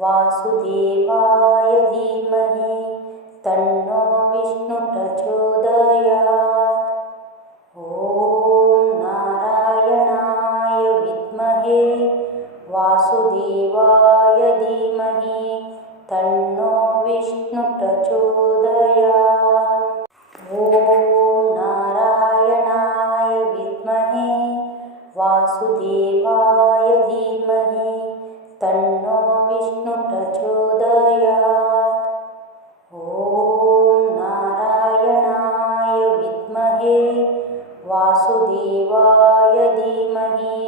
वासुदेवाय धीमहि तन्नो विष्णु प्रचोदयात्। ॐ नारायणाय विद्महे वासुदेवाय धीमहि तन्नो विष्णु प्रचोदयात्। ॐ नारायणाय विद्महे वासुदेवाय धीमहि तन्नो विष्णु प्रचोदयात्। ॐ नारायणाय विद्महे वासुदेवाय धीमहि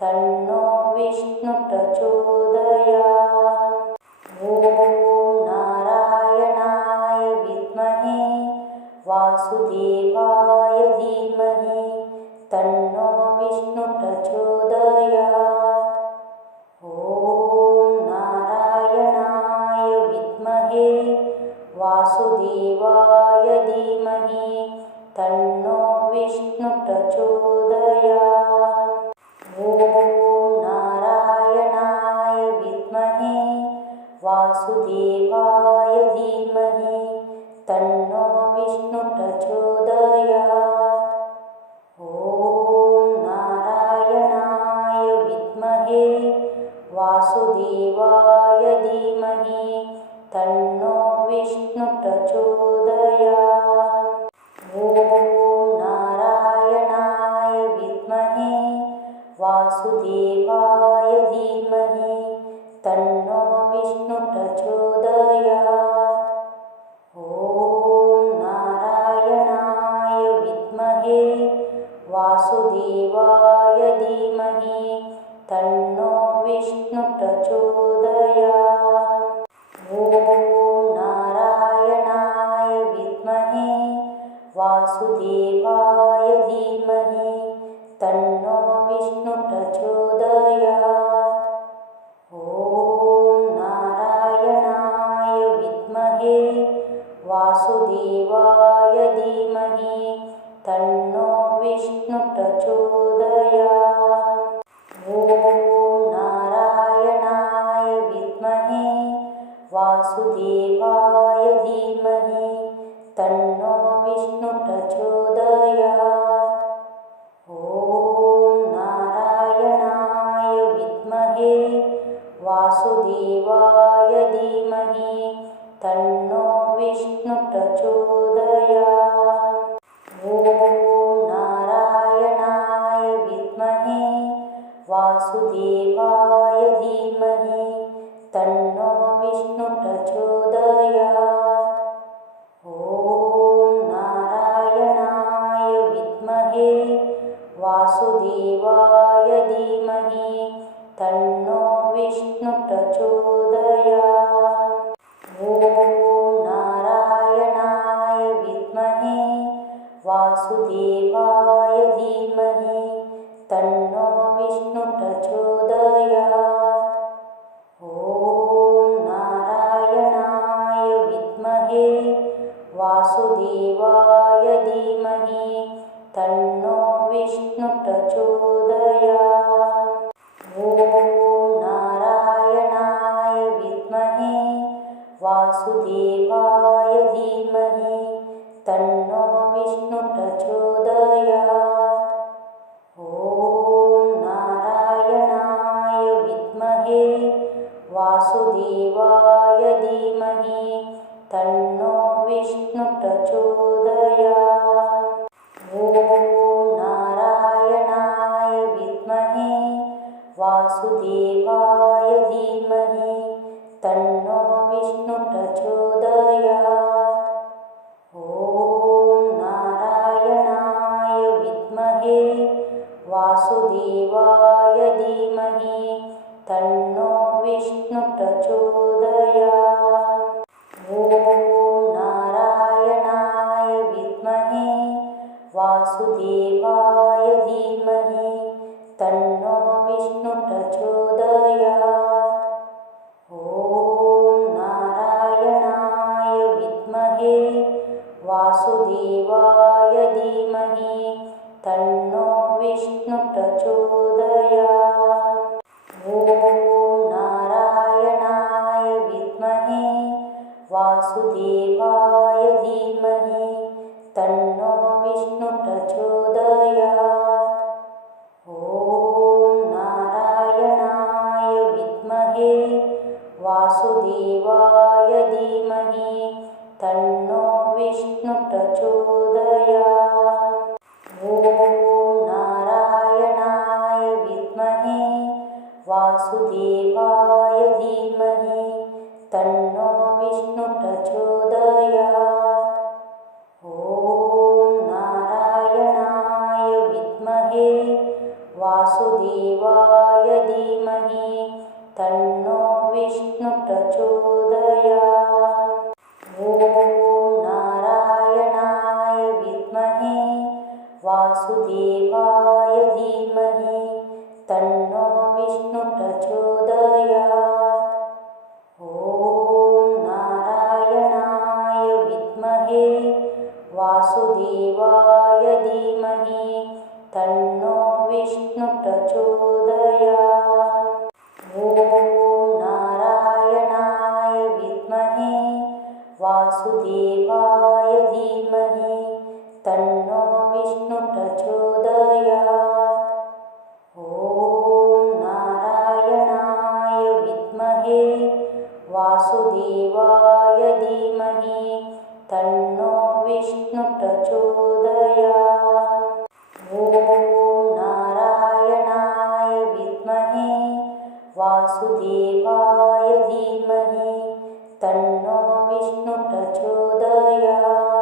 तन्नो विष्णु प्रचोदयात्। ॐ नारायणाय विद्महे वासुदेवाय धीमहि तन्नो विष्णु प्रचोदयात्। ॐ नारायणाय विद्महे वासुदेवाय धीमहि तन्नो विष्णु प्रचोदयात्। ॐ नारायणाय विद्महे वासुदेवाय धीमहि तन्नो विष्णु प्रचोदयात्। ॐ नारायणाय विद्महे वासुदेवाय धीमहि तन्नो विष्णु प्रचोदयात्। ॐ नारायणाय विद्महे वासुदेवाय धीमहि तन्नो विष्णु प्रचोदयात्। ॐ नारायणाय विद्महे वासुदेवाय धीमहि तन्नो विष्णु प्रचोदयात्। ॐ नारायणाय विद्महे वासुदेवाय धीमहि तन्नो विष्णु प्रचोदयात्। ॐ नारायणाय विद्महे वासुदेवाय धीमहि तन्नो विष्णु प्रचोदयात्। ॐ नारायणाय विद्महे वासुदेवाय धीमहि तन्नो विष्णु प्रचोदयात्। ॐ नारायणाय विद्महे वासुदेवाय धीमहि तन्नो विष्णु प्रचोदयात्। ॐ नारायणाय विद्महे वासुदेवाय धीमहि तन्नो विष्णु प्रचोदयात्। ॐ नारायणाय विद्महे वासुदेवाय धीमहि तन्नो विष्णु प्रचोदयात्। ॐ नारायणाय विद्महे वासुदेवाय धीमहि तन्नो विष्णु प्रचोदयात्। ॐ नारायणाय विद्महे वासुदेवाय धीमहि तन्नो विष्णु प्रचोदयात्। ॐ नारायणाय विद्महे वासुदेवाय धीमहि तन्नो विष्णु प्रचोदयात्। ॐ नारायणाय विद्महे वासुदेवाय धीमहि तन्नो विष्णु प्रचोदयात्। ॐ नारायणाय विद्महे वासुदेवाय धीमहि तन्नो विष्णु प्रचोदयात्। ॐ नारायणाय विद्महे वासुदेवाय धीमहि तन्नो विष्णु प्रचोदयात्। ॐ नारायणाय विद्महे वासुदेवाय धीमहि तन्नो विष्णु प्रचोदयात्। वासुदेवाय धीमहि तन्नो विष्णु प्रचोदयात्। ॐ नारायणाय विद्महे वासुदेवाय धीमहि तन्नो विष्णु प्रचोदयात्। ॐ नारायणाय विद्महे वासुदेवाय धीमहि तन्नो विष्णु प्रचोदयात्। ॐ नारायणाय विद्महे वासुदेवाय धीमहि तन्नो विष्णु प्रचोदयात्। ॐ नारायणाय विद्महे वासुदेवाय धीमहि तन्नो विष्णु प्रचोदयात्। ॐ नारायणाय विद्महे वासुदेवाय धीमहि तन्नो विष्णु प्रचोदयात्। ॐ नारायणाय विद्महे वासुदेवाय धीमहि तन्नो विष्णु प्रचोदयात्। ॐ नारायणाय विद्महे वासुदेवाय धीमहि तन्नो विष्णु प्रचोदयात्। ॐ नारायणाय विद्महे वासुदेवाय धीमहि तन्नो विष्णु प्रचोदयात्।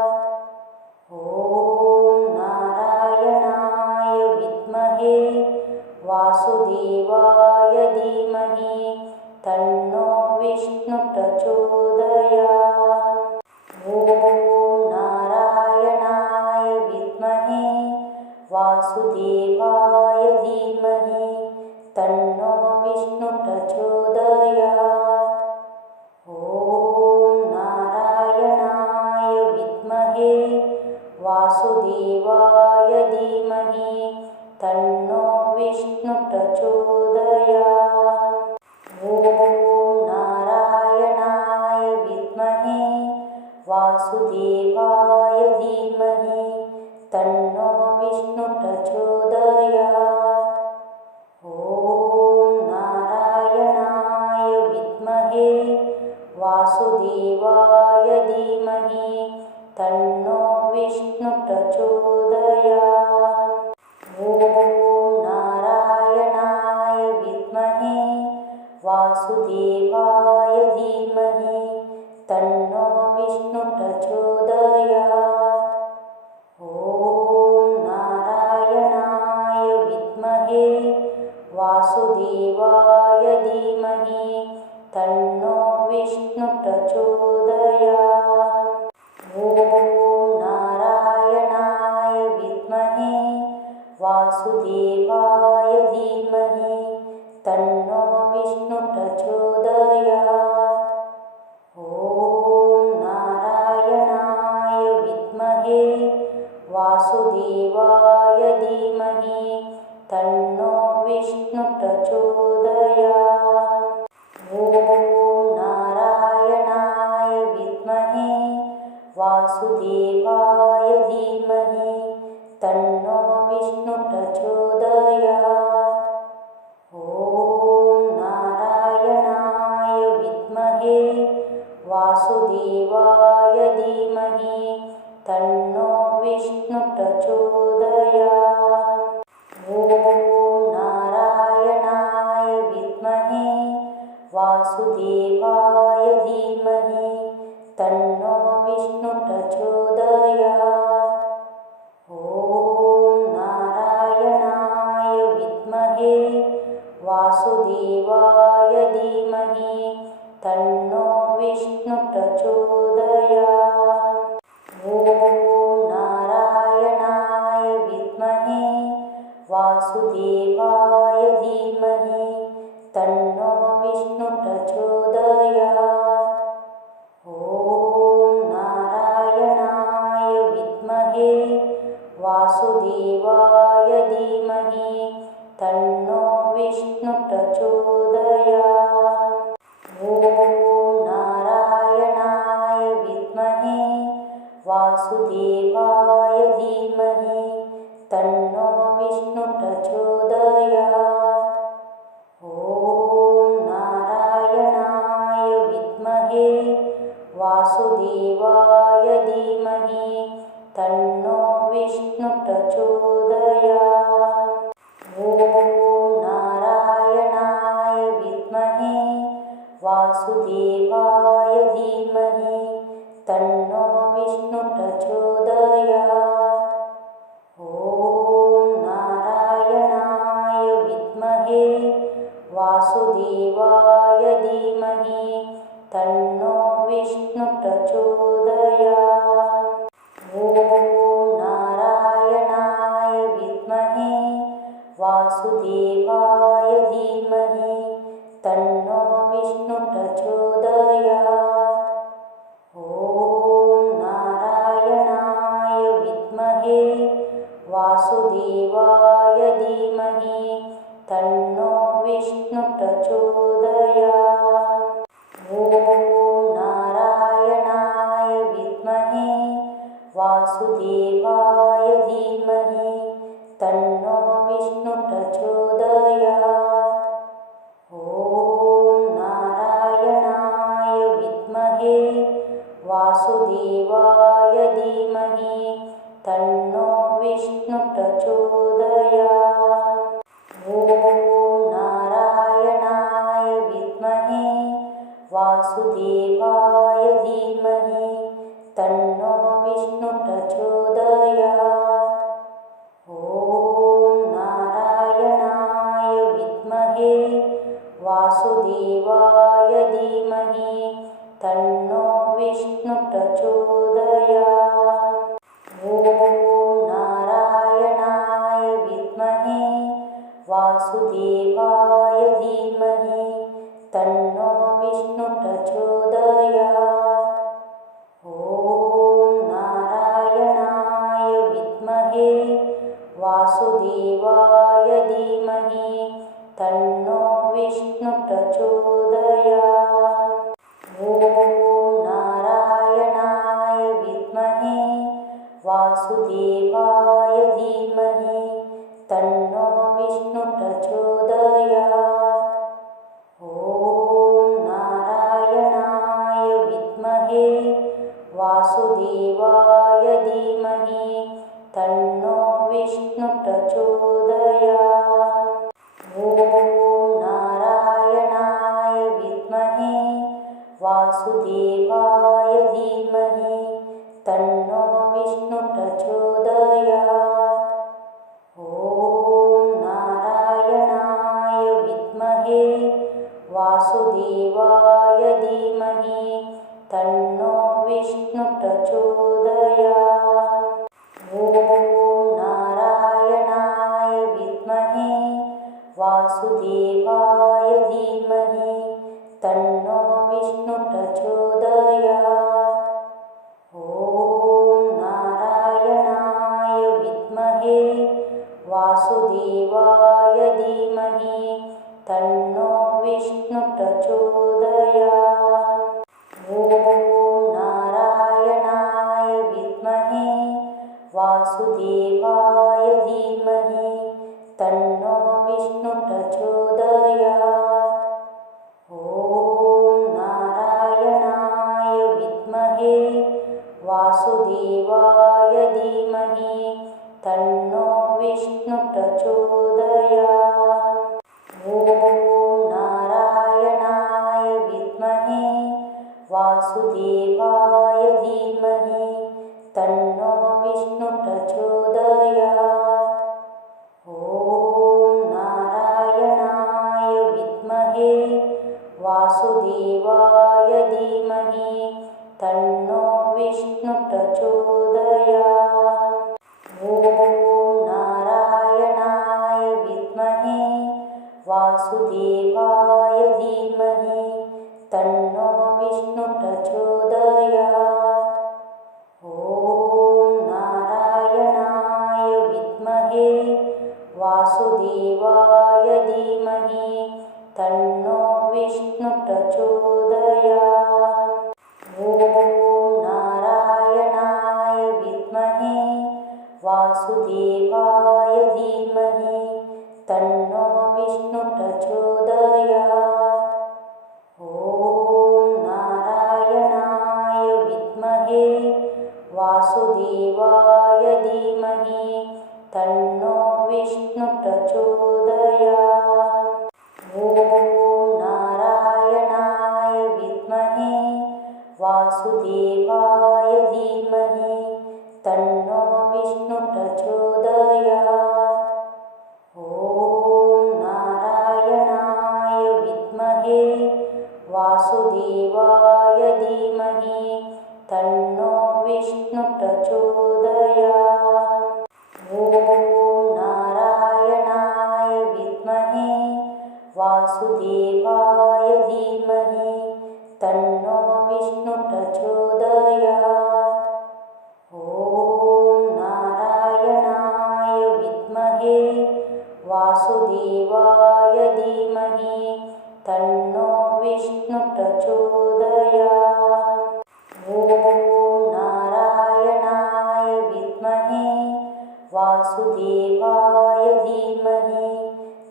ॐ नारायणाय विद्महे वासुदेवाय धीमहि तन्नो विष्णु प्रचोदयात्। ॐ नारायणाय विद्महे वासुदेवाय धीमहि तन्नो विष्णु प्रचोदयात्। ॐ नारायणाय विद्महे वासुदेवाय धीमहि तन्नो विष्णु प्रचोदयात्। ॐ नारायणाय विद्महे वासुदेवाय धीमहि तन्नो विष्णु प्रचोदयात्। ॐ नारायणाय विद्महे वासुदेवाय धीमहि तन्नो विष्णु प्रचोदयात्। ॐ नारायणाय विद्महे वासुदेवाय धीमहि तन्नो विष्णु प्रचोदयात्। ॐ नारायणाय विद्महे वासुदेवाय धीमहि तन्नो विष्णु प्रचोदयात्। ॐ नारायणाय विद्महे वासुदेवाय धीमहि तन्नो विष्णु प्रचोदयात्। ॐ नारायणाय विद्महे वासुदेवाय धीमहि तन्नो विष्णु प्रचोदयात्। ॐ नारायणाय विद्महे वासुदेवाय धीमहि तन्नो विष्णु प्रचोदयात्। ॐ नारायणाय विद्महे वासुदेवाय धीमहि तन्नो विष्णु प्रचोदयात्। ॐ नारायणाय विद्महे वासुदेवाय धीमहि तन्नो विष्णु प्रचोदयात्। ॐ नारायणाय विद्महे वासुदेवाय धीमहि तन्नो विष्णु प्रचोदयात्। ॐ नारायणाय विद्महे वासुदेवाय धीमहि तन्नो विष्णु प्रचोदयात्। ॐ नारायणाय विद्महे वासुदेवाय धीमहि तन्नो विष्णु प्रचोदयात्। ॐ नारायणाय वासुदेवाय धीमहि तन्नो विष्णु प्रचोदयात्। ॐ नारायणाय विद्महे वासुदेवाय धीमहि तन्नो विष्णु प्रचोदयात्। ॐ नारायणाय विद्महे वासुदेवाय धीमहि तन्नो विष्णु प्रचोदयात्। ॐ नारायणाय विद्महे वासुदेवाय धीमहि तन्नो विष्णु प्रचोदयात्। ॐ नारायणाय विद्महे वासुदेवाय धीमहि तन्नो विष्णु प्रचोदयात्। ॐ नारायणाय विद्महे वासुदेवाय धीमहि तन्नो विष्णु प्रचोदयात्। ॐ नारायणाय विद्महे वासुदेवाय धीमहि तन्नो विष्णु प्रचोदयात्। ॐ नारायणाय विद्महे वासुदेवाय धीमहि तन्नो विष्णु प्रचोदयात्। ॐ नारायणाय विद्महे वासुदेवाय धीमहि तन्नो विष्णु प्रचोदयात्। ॐ नारायणाय विद्महे वासुदेवाय धीमहि तन्नो विष्णु प्रचोदयात्। ॐ नारायणाय विद्महे वासुदेवाय धीमहि तन्नो विष्णु प्रचोदयात्। ॐ नारायणाय विद्महे वासुदेवाय धीमहि तन्नो विष्णु प्रचोदयात्। ॐ नारायणाय विद्महे वासुदेवाय धीमहि तन्नो विष्णु प्रचोदयात्। ॐ नारायणाय विद्महे वासुदेवाय धीमहि तन्नो विष्णु प्रचोदयात्। ॐ नारायणाय विद्महे वासुदेवाय धीमहि तन्नो विष्णु प्रचोदयात्। ॐ नारायणाय विद्महे वासुदेवाय धीमहि तन्नो विष्णु प्रचोदयात्। ॐ नारायणाय विद्महे वासुदेवाय धीमहि तन्नो विष्णु प्रचोदयात्। ॐ नारायणाय विद्महे वासुदेवाय धीमहि तन्नो विष्णु प्रचोदयात्। ॐ नारायणाय विद्महे वासुदेवाय धीमहि तन्नो विष्णु प्रचोदयात्। ॐ नारायणाय विद्महे वासुदेवाय धीमहि तन्नो विष्णु प्रचोदयात्। ॐ नारायणाय विद्महे वासुदेवाय धीमहि तन्नो विष्णु प्रचोदयात्। ॐ नारायणाय विद्महे वासुदेवाय धीमहि तन्नो विष्णु प्रचोदयात्। ॐ नारायणाय विद्महे वासुदेवाय धीमहि तन्नो विष्णु प्रचोदयात्। ॐ नारायणाय विद्महे वासुदेवाय धीमहि तन्नो विष्णु प्रचोदयात्। ॐ नारायणाय विद्महे वासुदेवाय धीमहि तन्नो विष्णु प्रचोदयात्। ॐ नारायणाय विद्महे वासुदेवाय धीमहि तन्नो विष्णु प्रचोदयात्। ॐ नारायणाय विद्महे वासुदेवाय धीमहि तन्नो विष्णु प्रचोदयात्। ॐ नारायणाय विद्महे वासुदेवाय धीमहि तन्नो विष्णु प्रचोदयात्। ॐ नारायणाय विद्महे वासुदेवाय धीमहि तन्नो विष्णु प्रचोदयात्। ॐ नारायणाय विद्महे वासुदेवाय धीमहि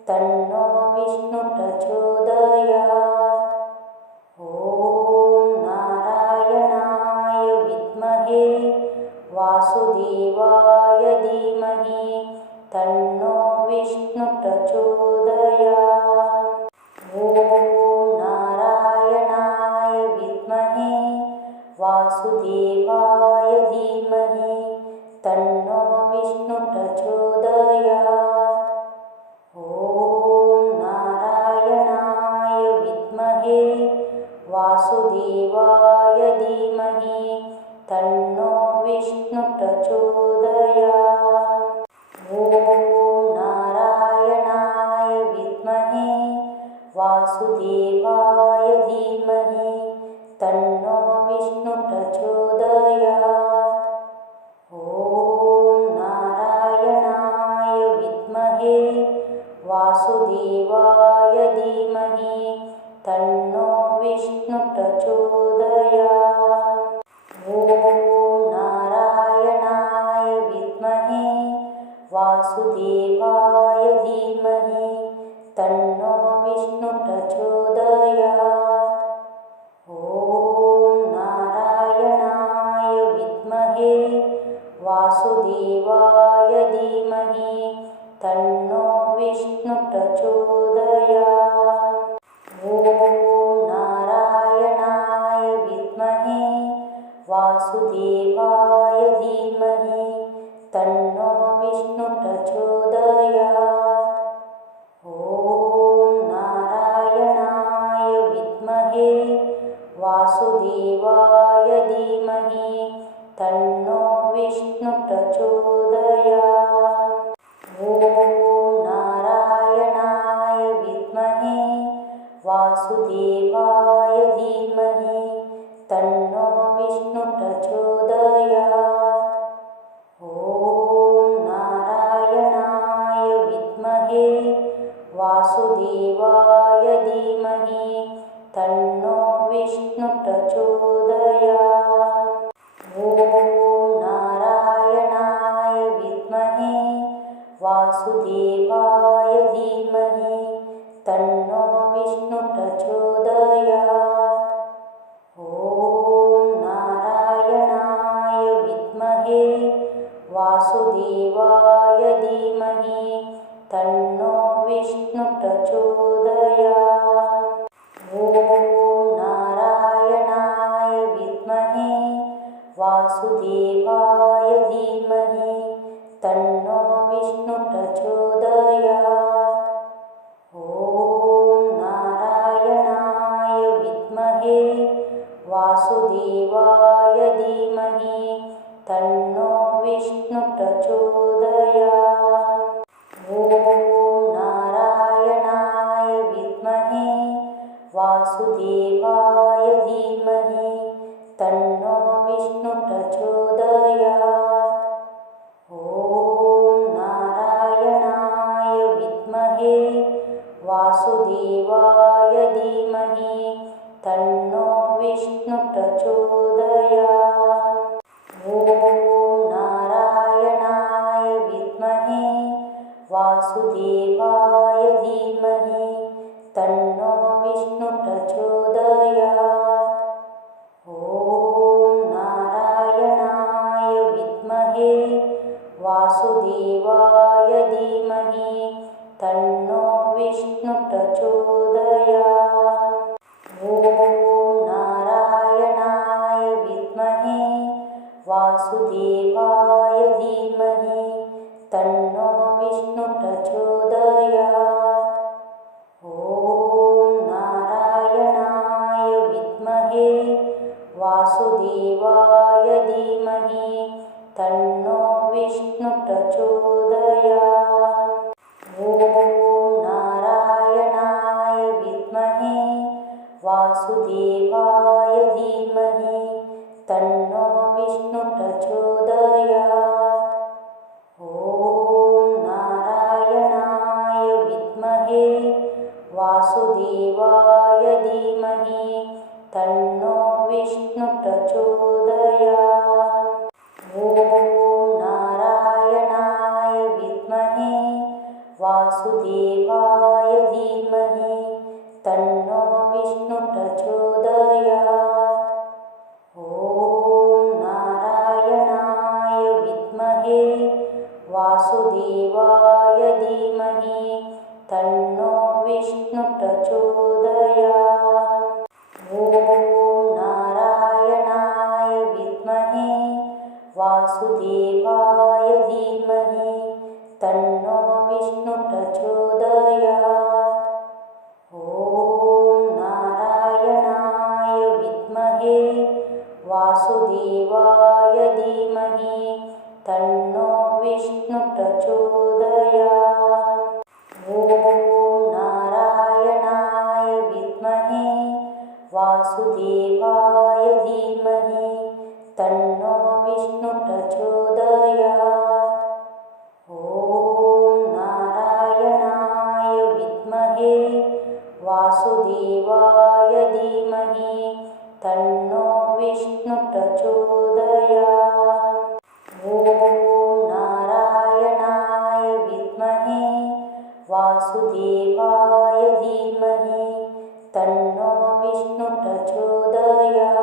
तन्नो विष्णु प्रचोदयात्। ॐ नारायणाय विद्महे वासुदेवाय धीमहि तन्नो विष्णु प्रचोदयात्। ॐ नारायणाय विद्महे वासुदेवाय धीमहि तन्नो विष्णु प्रचोदयात्। ॐ नारायणाय विद्महे वासुदेवाय धीमहि तन्नो विष्णु प्रचोदयात्। ॐ नारायणाय विद्महे वासुदेवाय धीमहि तन्नो विष्णु प्रचोदयात्। ॐ नारायणाय विद्महे वासुदेवाय धीमहि तन्नो विष्णु प्रचोदयात्। ॐ नारायणाय विद्महे वासुदेवाय धीमहि तन्नो विष्णु प्रचोदयात्। ॐ नारायणाय विद्महे वासुदेवाय धीमहि तन्नो विष्णु प्रचोदयात्। ॐ नारायणाय विद्महे वासुदेवाय धीमहि तन्नो विष्णु प्रचोदयात्। ॐ नारायणाय विद्महे वासुदेवाय धीमहि तन्नो विष्णु प्रचोदयात्। ॐ नारायणाय विद्महे वासुदेवाय धीमहि तन्नो विष्णु प्रचोदयात्। ॐ नारायणाय विद्महे वासुदेवाय धीमहि तन्नो विष्णु प्रचोदयात्। ॐ नारायणाय विद्महे वासुदेवाय धीमहि तन्नो विष्णु प्रचोदयात्। ॐ नारायणाय विद्महे वासुदेवाय धीमहि तन्नो विष्णु प्रचोदयात्। ॐ नारायणाय विद्महे वासुदेवाय धीमहि तन्नो विष्णु प्रचोदयात्। ॐ नारायणाय विद्महे वासुदेवाय धीमहि तन्नो विष्णु प्रचोदयात्। ॐ नारायणाय विद्महे वासुदेवाय धीमहि तन्नो विष्णु प्रचोदयात्। ॐ नारायणाय विद्महे वासुदेवाय धीमहि तन्नो विष्णु प्रचोदयात्। ॐ नारायणाय विद्महे वासुदेवाय धीमहि तन्नो विष्णु प्रचोदयात्। ॐ नारायणाय वासुदेवाय धीमहि तन्नो विष्णु प्रचोदयात्। ॐ नारायणाय विद्महे वासुदेवाय धीमहि तन्नो विष्णु प्रचोदयात्। ॐ नारायणाय विद्महे वासुदेवाय धीमहि तन्नो विष्णु प्रचोदयात्। ॐ नारायणाय विद्महे वासुदेवाय धीमहि तन्नो विष्णु प्रचोदयात्। ॐ नारायणाय विद्महे वासुदेवाय धीमहि तन्नो विष्णु प्रचोदयात्। ॐ नारायणाय विद्महे वासुदेवाय धीमहि तन्नो विष्णु प्रचोदयात्। ॐ नारायणाय विद्महे वासुदेवाय धीमहि तन्नो विष्णु प्रचोदयात्। ॐ नारायणाय विद्महे वासुदेवाय धीमहि तन्नो विष्णु प्रचोदयात्। ॐ नारायणाय विद्महे वासुदेवाय धीमहि तन्नो विष्णु प्रचोदयात्। ॐ नारायणाय विद्महे वासुदेवाय धीमहि तन्नो विष्णु प्रचोदयात्। ॐ नारायणाय विद्महे वासुदेवाय धीमहि तन्नो विष्णु प्रचोदयात्।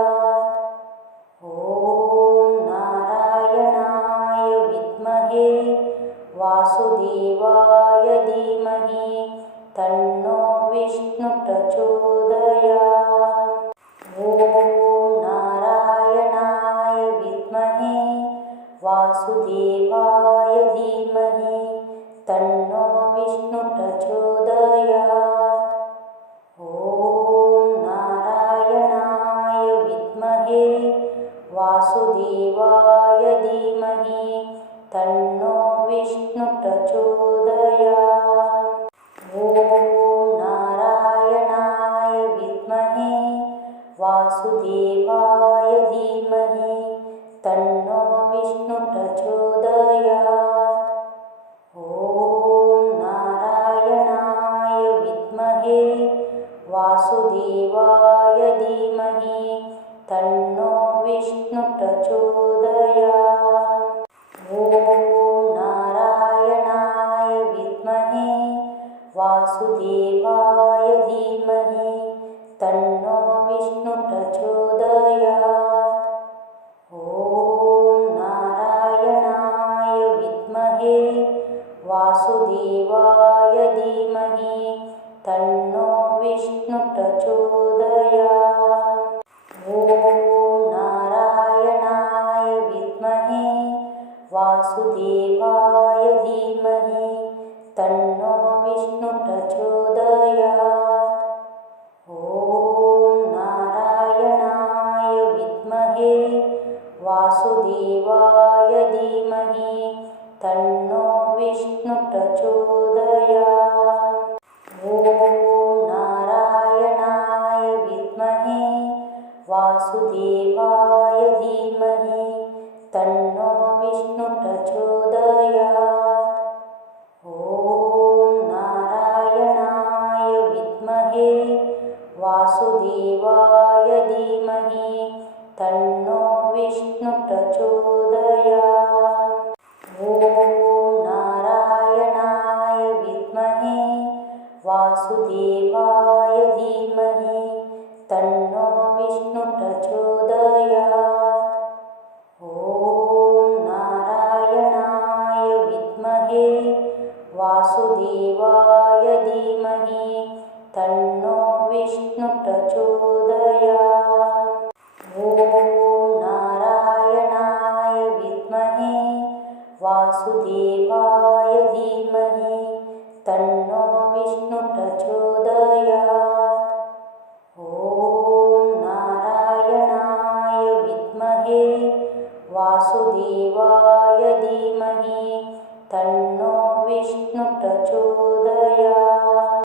ॐ नारायणाय विद्महे वासुदेवाय धीमहि तन्नो विष्णु प्रचोदयात्। ॐ नारायणाय विद्महे वासुदेवाय धीमहि तन्नो विष्णु प्रचोदयात्। ॐ नारायणाय विद्महे वासुदेवाय धीमहि तन्नो विष्णु प्रचोदयात्। ॐ नारायणाय विद्महे वासुदेवाय धीमहि तन्नो विष्णु प्रचोदयात्। ॐ नारायणाय विद्महे वासुदेवाय धीमहि तन्नो विष्णु प्रचोदयात्। ॐ नारायणाय विद्महे वासुदेवाय धीमहि तन्नो विष्णु प्रचोदयात्। ॐ नारायणाय विद्महे वासुदेवाय धीमहि तन्नो विष्णु प्रचोदयात्। ॐ नारायणाय विद्महे वासुदेवाय धीमहि तन्नो विष्णु प्रचोदयात्। ॐ नारायणाय विद्महे वासुदेवाय धीमहि तन्नो विष्णु प्रचोदयात्। ॐ नारायणाय विद्महे वासुदेवाय धीमहि तन्नो विष्णु प्रचोदयात्। ॐ नारायणाय विद्महे वासुदेवाय धीमहि तन्नो विष्णु प्रचोदयात्। ॐ नारायणाय विद्महे वासुदेवाय धीमहि तन्नो विष्णु प्रचोदयात्। ॐ नारायणाय विद्महे वासुदेवाय धीमहि तन्नो विष्णु प्रचोदयात्। ॐ नारायणाय वासुदेवाय धीमहि तन्नो विष्णु प्रचोदयात्। ॐ नारायणाय विद्महे वासुदेवाय धीमहि तन्नो विष्णु प्रचोदयात्।